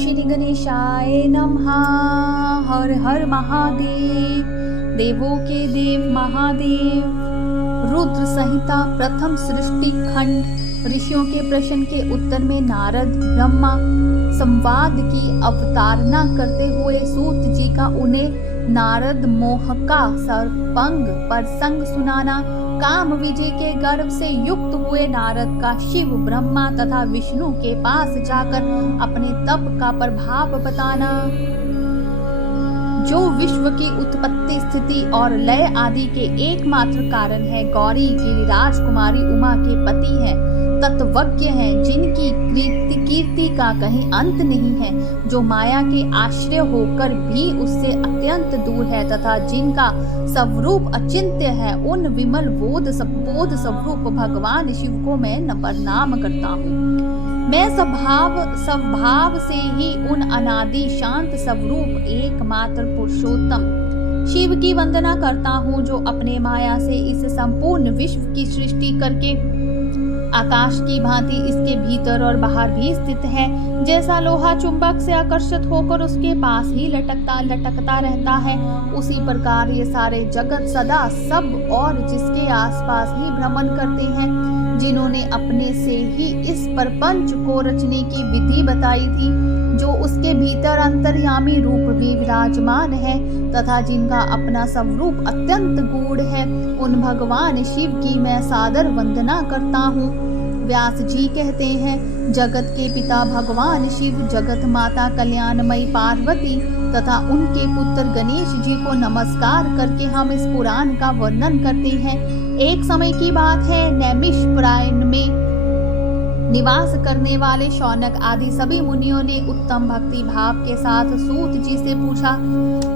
श्री गणेशाय नमः। हर हर महादेव, देवों के देव महादेव। रुद्र संहिता प्रथम सृष्टि खंड। ऋषियों के प्रश्न के उत्तर में नारद ब्रह्मा संवाद की अवतारणा करते हुए सूत जी का उन्हें नारद मोह का सर्पंग प्रसंग सुनाना। काम विजय के गर्व से युक्त हुए नारद का शिव ब्रह्मा तथा विष्णु के पास जाकर अपने तप का प्रभाव बताना, जो विश्व की उत्पत्ति स्थिति और लय आदि के एकमात्र कारण है। गौरी गिरिराज कुमारी उमा के पति हैं, तत्वज्ञ हैं, जिनकी कीर्ति का कहीं अंत नहीं है, जो माया के आश्रय होकर भी उससे अत्यंत दूर है तथा जिनका स्वरूप अचिंत्य है। उन विमल बोध स्वरूप भगवान शिव को मैं प्रणाम करता हूँ। मैं स्वभाव से ही उन अनादि शांत स्वरूप एकमात्र पुरुषोत्तम शिव की वंदना करता हूँ, जो अपने माया से इस संपूर्ण विश्व की सृष्टि करके आकाश की भांति इसके भीतर और बाहर भी स्थित है। जैसा लोहा चुंबक से आकर्षित होकर उसके पास ही लटकता रहता है, उसी प्रकार ये सारे जगत सदा सब और जिसके आसपास ही भ्रमण करते हैं। जिन्होंने अपने से ही इस प्रपंच को रचने की विधि बताई थी, जो उसके भीतर अंतर्यामी रूप में विराजमान है तथा जिनका अपना स्वरूप अत्यंत गूढ़ है, उन भगवान शिव की मैं सादर वंदना करता हूँ। व्यास जी कहते हैं, जगत के पिता भगवान शिव, जगत माता कल्याणमयी पार्वती तथा उनके पुत्र गणेश जी को नमस्कार करके हम इस पुराण का वर्णन करते हैं। एक समय की बात है, नैमिषारण्य में निवास करने वाले शौनक आदि सभी मुनियों ने उत्तम भक्ति भाव के साथ सूत जी से पूछा।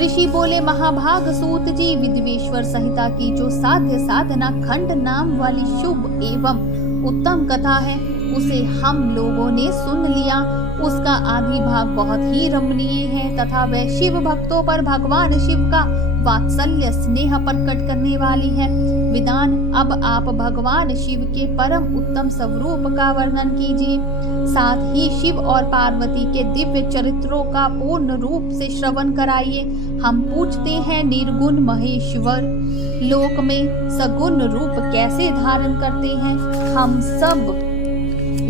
ऋषि बोले, महाभाग सूत जी, विद्वेश्वर संहिता की जो साध्य साधना खंड नाम वाली शुभ एवं उत्तम कथा है, उसे हम लोगों ने सुन लिया। उसका आदि भाग बहुत ही रमणीय है तथा वह शिव भक्तों पर भगवान शिव का वात्सल्य स्नेह प्रकट करने वाली है। विदान, अब आप भगवान शिव के परम उत्तम स्वरूप का वर्णन कीजिए, साथ ही शिव और पार्वती के दिव्य चरित्रों का पूर्ण रूप से श्रवण कराइए। हम पूछते हैं, निर्गुण महेश्वर लोक में सगुण रूप कैसे धारण करते हैं? हम सब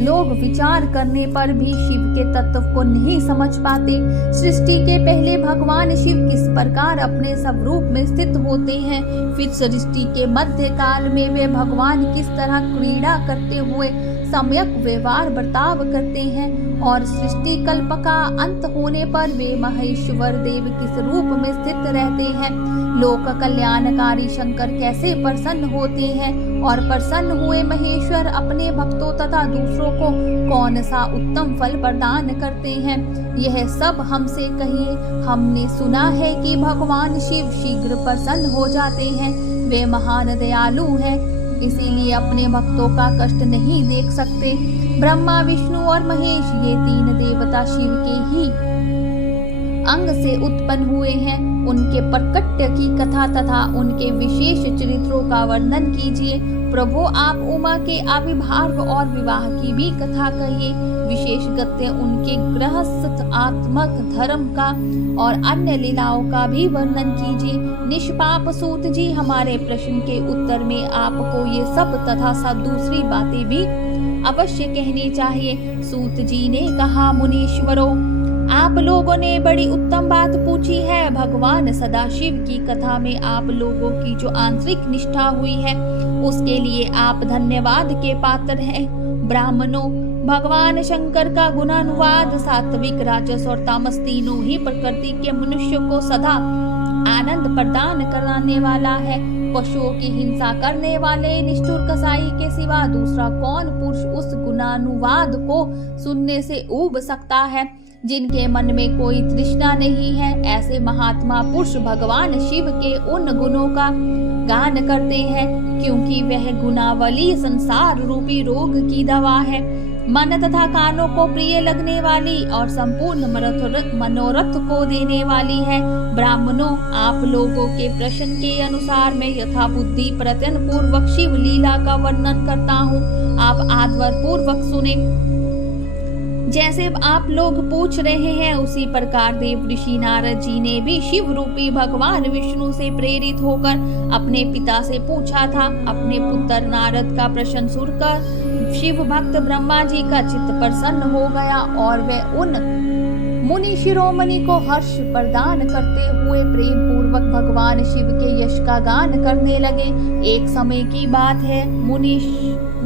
लोग विचार करने पर भी शिव के तत्व को नहीं समझ पाते। सृष्टि के पहले भगवान शिव किस प्रकार अपने स्वरूप में स्थित होते हैं, फिर सृष्टि के मध्य काल में वे भगवान किस तरह क्रीड़ा करते हुए सम्यक व्यवहार बर्ताव करते हैं, और सृष्टि कल्प का अंत होने पर वे महेश्वर देव किस रूप में स्थित रहते हैं। लोक कल्याणकारी शंकर कैसे प्रसन्न होते हैं, और प्रसन्न हुए महेश्वर अपने भक्तों तथा दूसरों को कौन सा उत्तम फल प्रदान करते हैं, यह सब हमसे कहिए। हमने सुना है कि भगवान शिव शीघ्र प्रसन्न हो जाते हैं। वे महान दयालु हैं, इसीलिए अपने भक्तों का कष्ट नहीं देख सकते। ब्रह्मा, विष्णु और महेश ये तीन देवता शिव के ही अंग से उत्पन्न हुए हैं। उनके प्रकट्य की कथा तथा उनके विशेष चरित्रों का वर्णन कीजिए। प्रभु, आप उमा के आविर्भाव और विवाह की भी कथा कहिए। विशेष गत्य उनके गृहस्थात्मक धर्म का और अन्य लीलाओं का भी वर्णन कीजिए। निष्पाप सूत जी, हमारे प्रश्न के उत्तर में आपको ये सब तथा दूसरी बातें भी अवश्य कहनी चाहिए। सूत जी ने कहा, मुनीश्वरों, आप लोगों ने बड़ी उत्तम बात पूछी है। भगवान सदाशिव की कथा में आप लोगों की जो आंतरिक निष्ठा हुई है, उसके लिए आप धन्यवाद के पात्र हैं। ब्राह्मणों, भगवान शंकर का गुणानुवाद सात्विक, राजस और तामस तीनों ही प्रकृति के मनुष्य को सदा आनंद प्रदान कराने वाला है। पशुओं की हिंसा करने वाले निष्ठुर कसाई के सिवा दूसरा कौन पुरुष उस गुणानुवाद को सुनने से ऊब सकता है? जिनके मन में कोई तृष्णा नहीं है, ऐसे महात्मा पुरुष भगवान शिव के उन गुणों का गान करते हैं, क्योंकि वह गुणावली संसार रूपी रोग की दवा है। मन तथा कानों को प्रिय लगने वाली और संपूर्ण मनोरथ को देने वाली है। ब्राह्मणों, आप लोगों के प्रश्न के अनुसार मैं यथा बुद्धि प्रयत्न पूर्वक शिव लीला का वर्णन करता हूँ। आप आदर पूर्वक सुने। जैसे आप लोग पूछ रहे हैं उसी प्रकार देव ऋषि नारद जी ने भी शिव रूपी भगवान विष्णु से प्रेरित होकर अपने पिता से पूछा था। अपने पुत्र नारद का प्रश्न सुनकर शिव भक्त ब्रह्मा जी का चित्त प्रसन्न हो गया और वे उन मुनि शिरोमणि को हर्ष प्रदान करते हुए प्रेम पूर्वक भगवान शिव के यश का गान करने लगे। एक समय की बात है,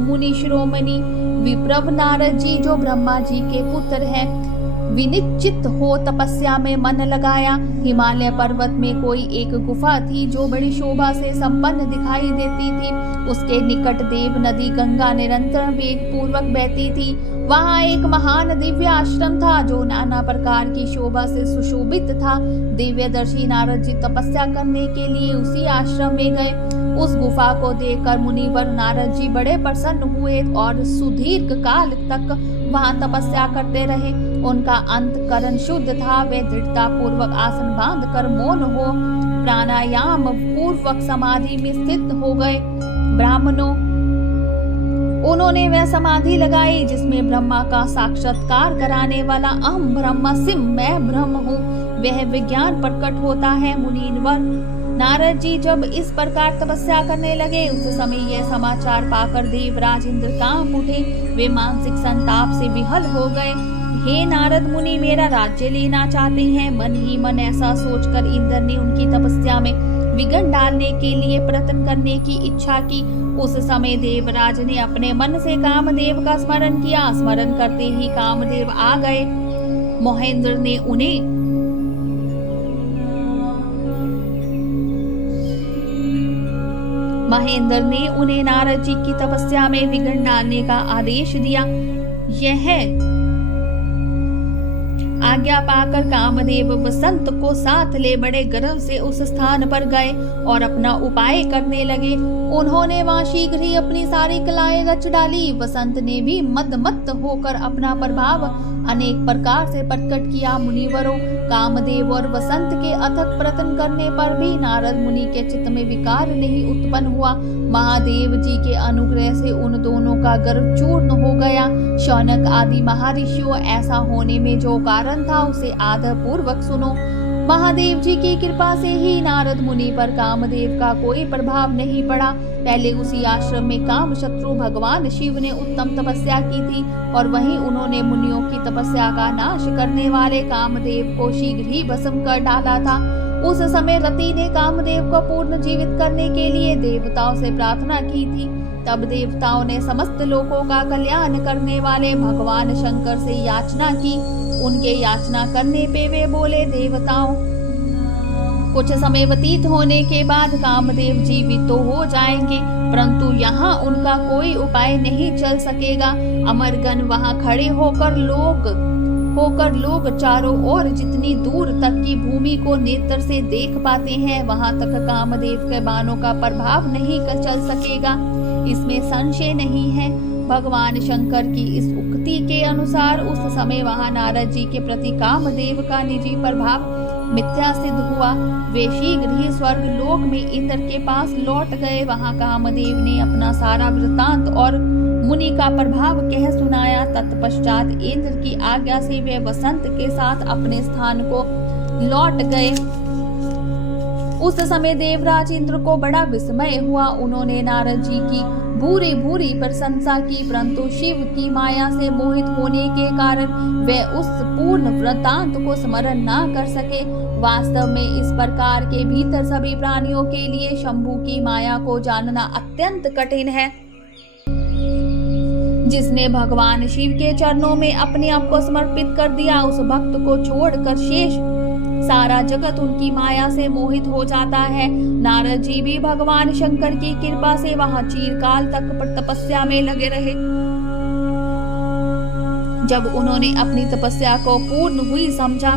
मुनि शिरोमणि विप्रभ नारद जी जो ब्रह्मा जी के पुत्र हैं, विनिश्चित हो तपस्या में मन लगाया। हिमालय पर्वत में कोई एक गुफा थी जो बड़ी शोभा से संपन्न दिखाई देती थी। उसके निकट देव नदी गंगा निरंतर वेग पूर्वक बहती थी। वहाँ एक महान दिव्य आश्रम था जो नाना प्रकार की शोभा से सुशोभित था। दिव्यदर्शी नारद जी तपस्या करने के लिए उसी आश्रम में गए। उस गुफा को देखकर मुनिवर नारद जी बड़े प्रसन्न हुए और सुदीर्घ काल तक वहां तपस्या करते रहे। उनका अंतकरण शुद्ध था। वे दृढ़ता पूर्वक आसन बांधकर मौन हो प्राणायाम पूर्वक समाधि में स्थित हो गए। ब्राह्मणों, उन्होंने वह समाधि लगाई जिसमें ब्रह्मा का साक्षात्कार कराने वाला अहम ब्रह्मस्मि मैं ब्रह्म हूँ वह विज्ञान प्रकट होता है। मुनीवर नारद जी जब इस प्रकार तपस्या करने लगे उस समय यह समाचार पाकर देवराज इंद्र कांप उठे। वे मानसिक संताप से विहल हो गए। हे नारद मुनि, मेरा राज्य लेना चाहते हैं। मन ही मन ऐसा सोचकर इंद्र ने उनकी तपस्या में विघ्न डालने के लिए प्रयत्न करने की इच्छा की। उस समय देवराज ने अपने मन से कामदेव का स्मरण किया। स्मरण करते ही कामदेव आ गए। महेंद्र ने उन्हें नारद जी की तपस्या में विघ्न डालने का आदेश दिया। यह आज्ञा पाकर कामदेव वसंत को साथ ले बड़े गर्व से उस स्थान पर गए और अपना उपाय करने लगे। उन्होंने वहां शीघ्र ही अपनी सारी कलाएं रच डाली। वसंत ने भी मदमत्त होकर अपना प्रभाव अनेक प्रकार से प्रकट किया। मुनिवरों, कामदेव और वसंत के अथक प्रयत्न करने पर भी नारद मुनि के चित्त में विकार नहीं उत्पन्न हुआ। महादेव जी के अनुग्रह से उन दोनों का गर्व चूर्ण हो गया। शौनक आदि महर्षियों, ऐसा होने में जो कारण था उसे आदर पूर्वक सुनो। महादेव जी की कृपा से ही नारद मुनि पर कामदेव का कोई प्रभाव नहीं पड़ा। पहले उसी आश्रम में काम शत्रु भगवान शिव ने उत्तम तपस्या की थी और वहीं उन्होंने मुनियों की तपस्या का नाश करने वाले कामदेव को शीघ्र ही भस्म कर डाला था। उस समय रति ने कामदेव को पूर्ण जीवित करने के लिए देवताओं से प्रार्थना की थी। तब देवताओं ने समस्त लोगों का कल्याण करने वाले भगवान शंकर से याचना की। उनके याचना करने पे वे बोले, देवताओं, कुछ समय व्यतीत होने के बाद कामदेव जीवित तो हो जाएंगे, परंतु यहाँ उनका कोई उपाय नहीं चल सकेगा। अमरगण वहाँ खड़े होकर लोग चारों ओर जितनी दूर तक की भूमि को नेत्र से देख पाते हैं वहां तक कामदेव के बाणों का प्रभाव नहीं चल सकेगा, इसमें संशय नहीं है। भगवान शंकर की इस उक्ति के अनुसार उस समय वहां नारद जी के प्रति कामदेव का निजी प्रभाव मिथ्या सिद्ध हुआ। वे शीघ्र ही स्वर्ग लोक में इंद्र के पास लौट गए। वहां कामदेव ने अपना सारा वृत्तांत और मुनि का प्रभाव कह सुनाया। तत्पश्चात इंद्र की आज्ञा से वे वसंत के साथ अपने स्थान को लौट गए। उस समय देवराज इंद्र को बड़ा विस्मय हुआ। उन्होंने नारद जी की भूरी भूरी प्रशंसा की, परंतु शिव की माया से मोहित होने के कारण वे उस पूर्ण वृत्तांत को स्मरण न कर सके। वास्तव में इस प्रकार के भीतर सभी प्राणियों के लिए शंभु की माया को जानना अत्यंत कठिन है। जिसने भगवान शिव के चरणों में अपने आप को समर्पित कर दिया, उस भक्त को छोड़कर शेष सारा जगत उनकी माया से मोहित हो जाता है। नारद जी भी भगवान शंकर की कृपा से वहां चिरकाल तक तपस्या में लगे रहे। जब उन्होंने अपनी तपस्या को पूर्ण हुई समझा,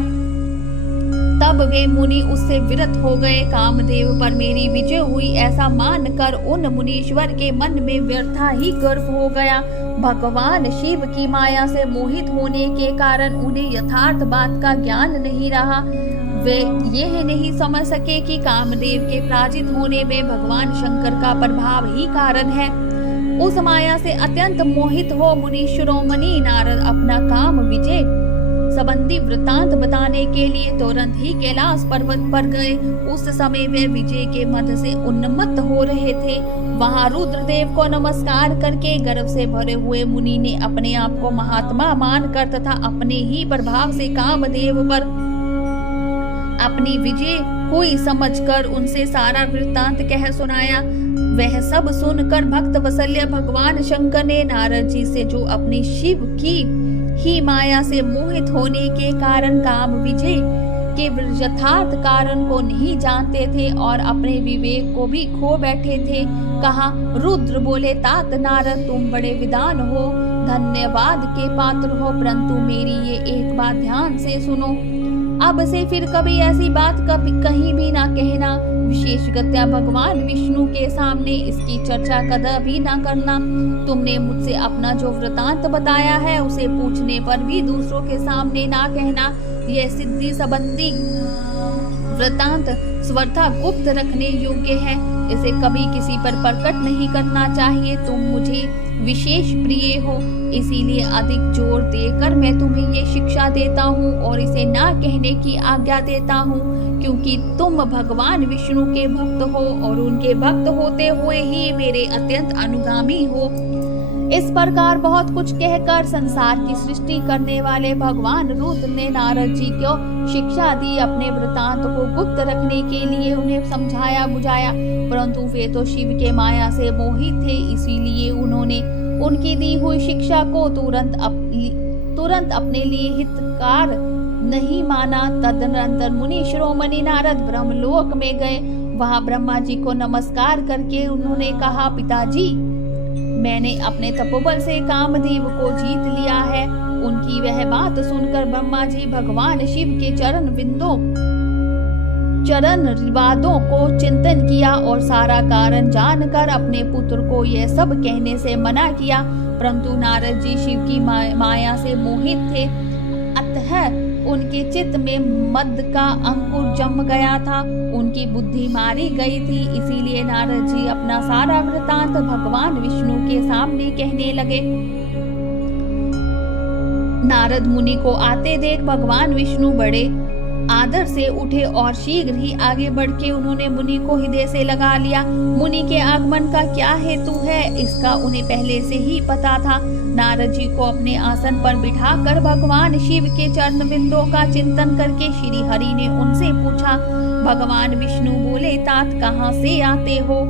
तब वे मुनि उससे विरत हो गए। कामदेव पर मेरी विजय हुई ऐसा मानकर उन मुनीश्वर के मन में व्यर्था ही गर्व हो गया। भगवान शिव की माया से मोहित होने के कारण उन्हें यथार्थ बात का ज्ञान नहीं रहा। वे यह नहीं समझ सके कि कामदेव के पराजित होने में भगवान शंकर का प्रभाव ही कारण है। उस माया से अत्यंत मोहित हो मुनि शिरोमणि नारद अपना काम विजय संबंधी वृतांत बताने के लिए तुरंत ही कैलाश पर्वत पर गए। उस समय वे विजय के मद से उन्मत्त हो रहे थे। वहां रुद्रदेव को नमस्कार करके गर्व से भरे हुए मुनि ने अपने आप को महात्मा मानकर तथा अपने ही प्रभाव से कामदेव पर अपनी विजय हुई समझकर उनसे सारा वृत्तांत कह सुनाया। वह सब सुनकर भक्त वत्सल्य भगवान शंकर ने नारद जी से जो अपनी शिव की ही माया से मोहित होने के कारण काम विजय के यथार्थ कारण को नहीं जानते थे और अपने विवेक को भी खो बैठे थे, कहा। रुद्र बोले, तात नारद तुम बड़े विद्वान हो, धन्यवाद के पात्र हो, परंतु मेरी ये एक बात ध्यान से सुनो। अब से फिर कभी ऐसी बात कहीं भी ना कहना, विशेषगत्या भगवान विष्णु के सामने इसकी चर्चा कभी ना करना। तुमने मुझसे अपना जो वृतांत बताया है उसे पूछने पर भी दूसरों के सामने ना कहना। यह सिद्धि संबंधी वृतांत स्वतः गुप्त रखने योग्य है, इसे कभी किसी पर प्रकट नहीं करना चाहिए। तुम मुझे विशेष प्रिय हो, इसीलिए अधिक जोर देकर मैं तुम्हें ये शिक्षा देता हूँ और इसे ना कहने की आज्ञा देता हूँ, क्योंकि तुम भगवान विष्णु के भक्त हो और उनके भक्त होते हुए ही मेरे अत्यंत अनुगामी हो। इस प्रकार बहुत कुछ कहकर संसार की सृष्टि करने वाले भगवान रुद्र ने नारद जी को शिक्षा दी। अपने वृतांत को गुप्त रखने के लिए उन्हें समझाया बुझाया, परंतु वे तो शिव के माया से मोहित थे, इसीलिए उन्होंने उनकी दी हुई शिक्षा को तुरंत अपने लिए हितकार नहीं माना। तदनंतर मुनि शिरोमणि नारद ब्रह्मलोक में गए। वहां ब्रह्मा जी को नमस्कार करके उन्होंने कहा, पिताजी मैंने अपने तपोबल से कामदेव को जीत लिया है। उनकी वह बात सुनकर ब्रह्मा जी भगवान शिव के चरण विवादों को चिंतन किया और सारा कारण जानकर अपने पुत्र को यह सब कहने से मना किया, परंतु नारद जी शिव की माया से मोहित थे, अतः उनके चित्त में मद का अंकुर जम गया था, उनकी बुद्धि मारी गई थी। इसीलिए नारद जी अपना सारा वृतांत भगवान विष्णु के सामने कहने लगे। नारद मुनि को आते देख भगवान विष्णु बड़े आदर से उठे और शीघ्र ही आगे बढ़ के उन्होंने मुनि को हृदय से लगा लिया। मुनि के आगमन का क्या हेतु है इसका उन्हें पहले से ही पता था। नारद जी को अपने आसन पर बिठाकर भगवान शिव के चरण बिंदों का चिंतन करके श्री हरि ने उनसे पूछा। भगवान विष्णु बोले, तात कहाँ से आते हो,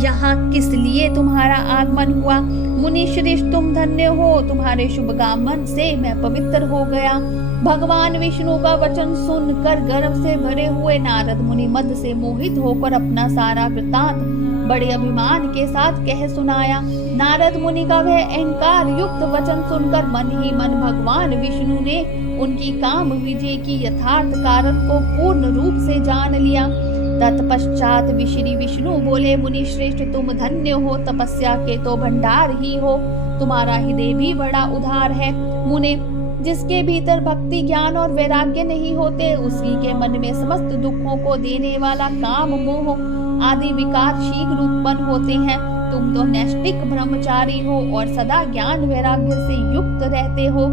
यहाँ किस लिए तुम्हारा आगमन हुआ। मुनि श्रेष्ठ तुम धन्य हो, तुम्हारे शुभगामन से मैं पवित्र हो गया। भगवान विष्णु का वचन सुनकर गर्व से भरे हुए नारद मुनि मद से मोहित होकर अपना सारा वृतांत बड़े अभिमान के साथ कह सुनाया। नारद मुनि का वह अहंकार युक्त वचन सुनकर मन ही मन भगवान विष्णु ने उनकी काम विजय की यथार्थ कारण को पूर्ण रूप से जान लिया। तत्पश्चात श्री विष्णु बोले, मुनि श्रेष्ठ तुम धन्य हो, तपस्या के तो भंडार ही हो, तुम्हारा हृदय भी बड़ा उदार है। मुने, जिसके भीतर भक्ति ज्ञान और वैराग्य नहीं होते उसी के मन में समस्त दुखों को देने वाला काम मोह आदि विकार शीघ्र उत्पन्न होते हैं। तुम तो नैष्ठिक ब्रह्मचारी हो और सदा ज्ञान वैराग्य से युक्त रहते हो,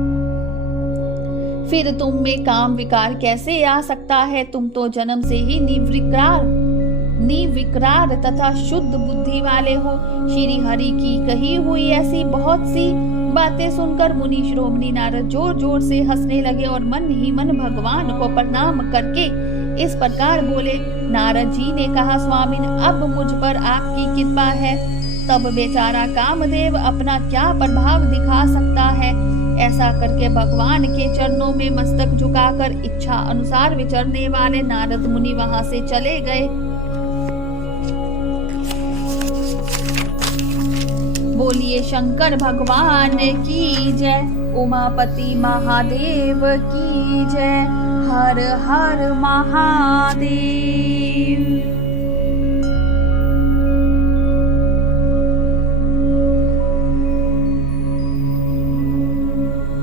फिर तुम में काम विकार कैसे आ सकता है। तुम तो जन्म से ही निर्विकार तथा शुद्ध बुद्धि वाले हो। श्री हरि की कही हुई ऐसी बहुत सी बातें सुनकर मुनि शिरोमणि नारद जोर जोर से हंसने लगे और मन ही मन भगवान को प्रणाम करके इस प्रकार बोले। नारद जी ने कहा, स्वामिन अब मुझ पर आपकी कृपा है। तब बेचारा कामदेव अपना क्या प्रभाव दिखा सकता है। ऐसा करके भगवान के चरणों में मस्तक झुकाकर इच्छा अनुसार विचरने वाले नारद मुनि वहां से चले गए। बोलिए शंकर भगवान की जय, उमापति महादेव की जय, हर हर महादेव।